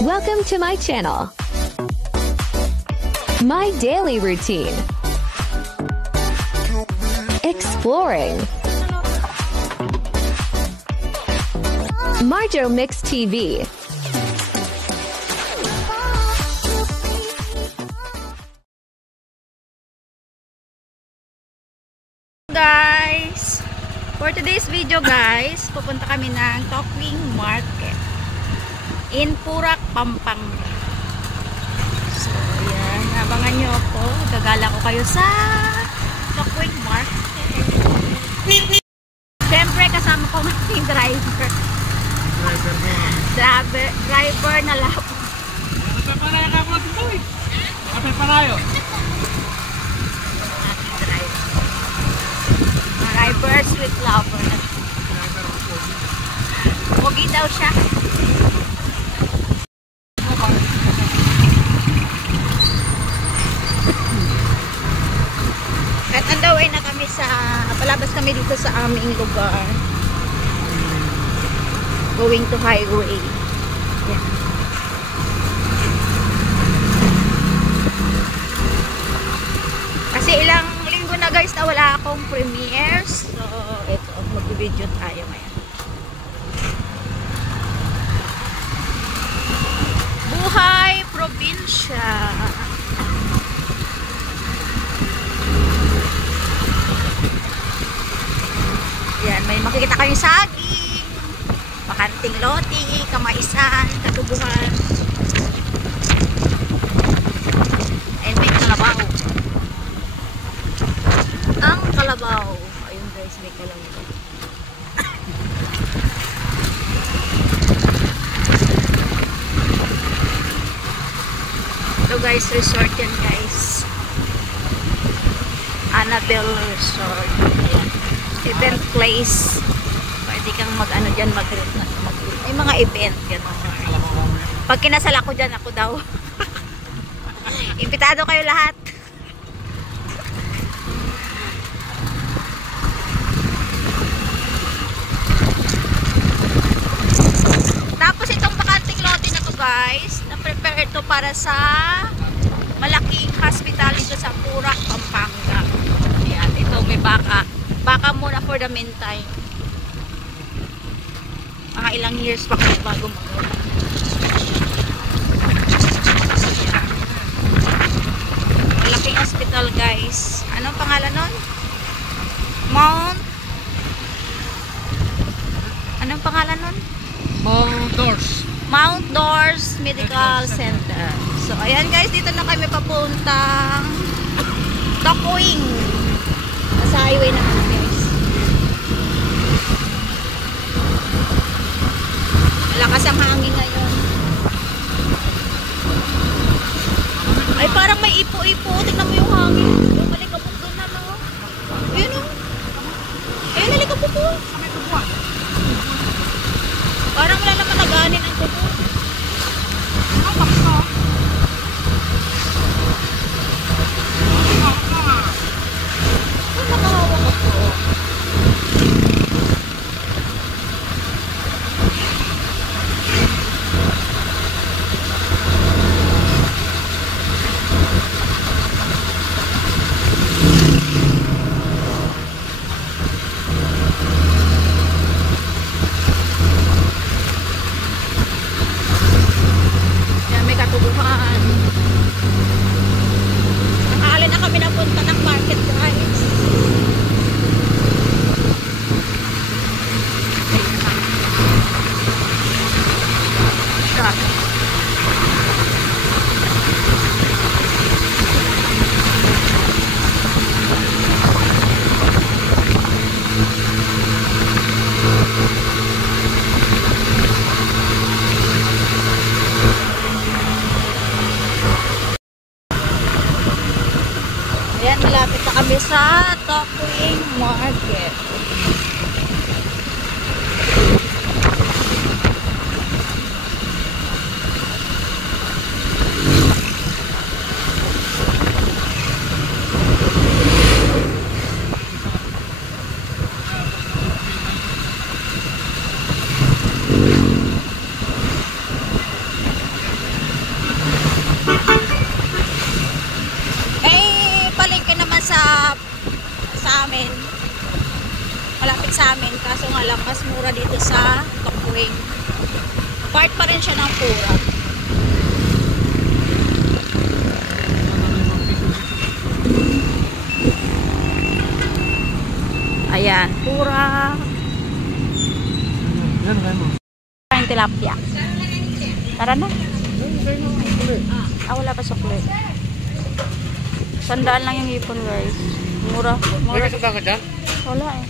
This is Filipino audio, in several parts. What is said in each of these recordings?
Welcome to my channel. My daily routine. Exploring. Marjo Mix TV. Guys, for today's video guys, pupunta kami ng Tokwing Market in Purak, Pampanga. So yan, abangan nyo ako, gagala ko kayo sa Tokwing Market. Siyempre kasama ko ng driver na lapo. Napapalaya ka mo dito eh. Napapalayo. Driver, sweet lover. Pogi daw siya. At on the way na kami sa, palabas kami dito sa aming lugar. Going to highway. Yan. Kasi ilang linggo na guys na wala akong premiere. So, ito, mag-video tayo ngayon. Buhay probinsya. Yan, may makikita kayong saging, bakanting loti, kamaisan, katubuhan. And may kalabaw. Ang kalabaw. Ayun guys, may kalabaw. Ito guys, resort yan guys. Annabelle Resort. Ayan. Event place. Pwede kang mag-ano dyan, may mga event gano'n. Pag kinasal ako dyan, ako daw. Impitado kayo lahat. Tapos itong bakanting lote na to guys, na-prepare ito para sa malaking hospital dito sa Purak, Pampanga. Ayan, ito may baka. Baka muna for the meantime. Mga ilang years pa kayo bago magawa. Ayan. Malaking hospital guys. Anong pangalan nun? Anong pangalan nun? Mount Dors Medical Center. So, ayan guys, dito na kami papuntang Tokwing. Sa highway na kami guys. Malakas ang hangin ngayon. Ay, parang may ipo-ipo. Tingnan mo yung hangin. Yung malikabok doon na, no? Ayun, no? Ayun, nalikabok po. Parang wala naman naganin ang tubo. Ah, bakso. Ay, nakahawak ako. nga lang, mas mura dito sa Tokwing. Part pa rin siya ng Purak. Ayan, Purak. Yan, yan mo. Yung tilapia. Tara na. Wala pa sukli. 100 lang yung hipon, guys. Mura. May kasama ka dyan? Wala eh.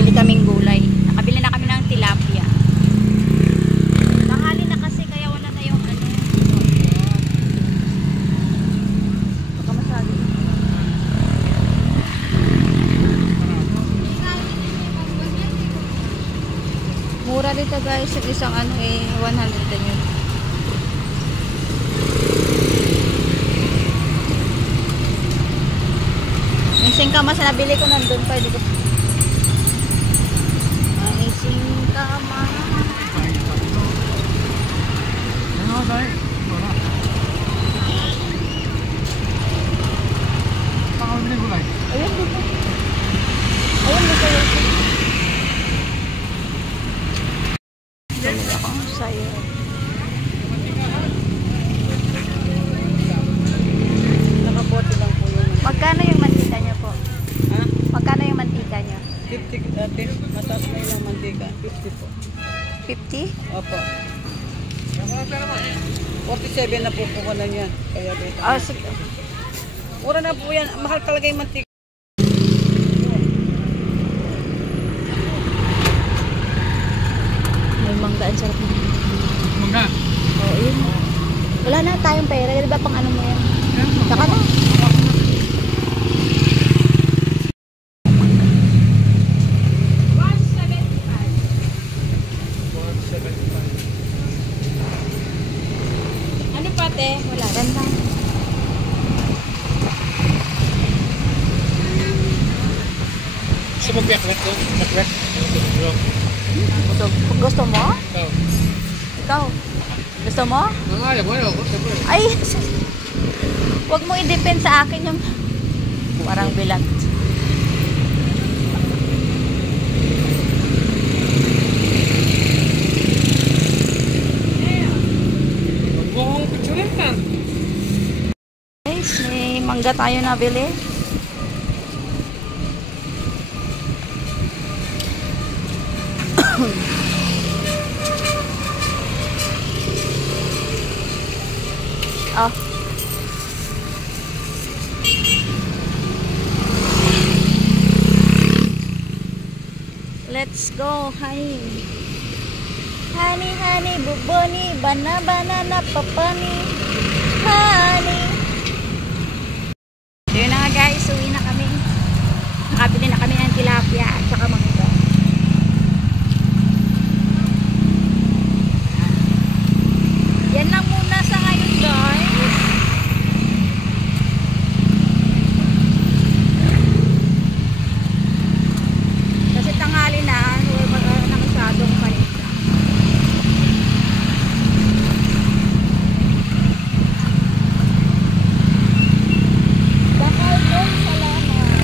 Bili kaming gulay. Nakabili na kami ng tilapia. Tanghali na kasi kaya wala na yung ano. Baka masabi. Mura dito guys. Yung isang ano eh, 100 din yun. Yung singkamas na nabili ko nandun pa. Hindi ko. May singkamas. Ano ba tayo? Wala. Pakawin ng gulay. Ayun dito. Ayun dito. Dali akong sayo. Nakabote lang po yun. Magkano yung mantika niyo po? Ha? Magkano yung mantika niyo? 50 dati. Mataas na yun ang mantika. 50 po. 50? Opo. 47 na po kukunan yan. Kaya dito. Oh, sige. Mura na po yan. Mahal talaga yung mantika. May mangga. Ang sarap na. Mangga. Oo, yun. Wala na tayong pera. Di ba pang ano mo yan? Saka na. Ano pate? Wala. Ganda. Sa magbiyakwet ko? Magbiyakwet? Gusto mo? Ikaw. Ikaw? Gusto mo? Ayaw mo, ayaw ko. Siyempre. Ay, wag mo i-depend sa akin yung parang bilat. Buong picture yan. Guys, may mangga tayo nabili. Oh. Let's go, honey. Honey, honey, buboni, banana, papani. Honey. Yun na nga guys, uwi na kami. Nakabili na kami ng tilapia at saka mangga. Yan lang muna sa ngayon guys. Kasi tanghali na, wala na masyadong panis. Bakal po, salamat.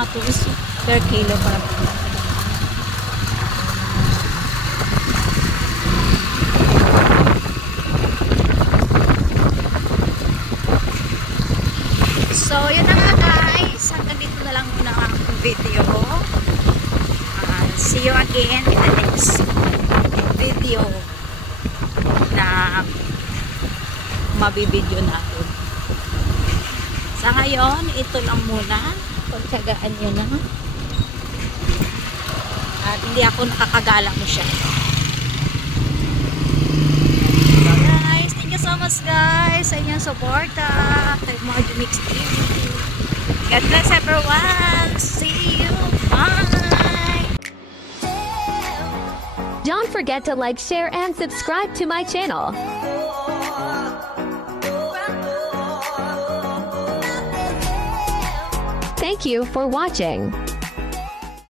mga tools per kilo para so, yun na nga guys. Hanggang dito na lang muna ang video. See you again in the next video na mabibideo natin. Sa ngayon, ito lang muna. Pagtsagaan nyo na. At hindi ako nakakagala mo siya. Guys, thank you so much guys sa inyong suporta kay Margie Mix TV. God bless everyone. See you. Bye. Don't forget to like, share, and subscribe to my channel. Thank you for watching.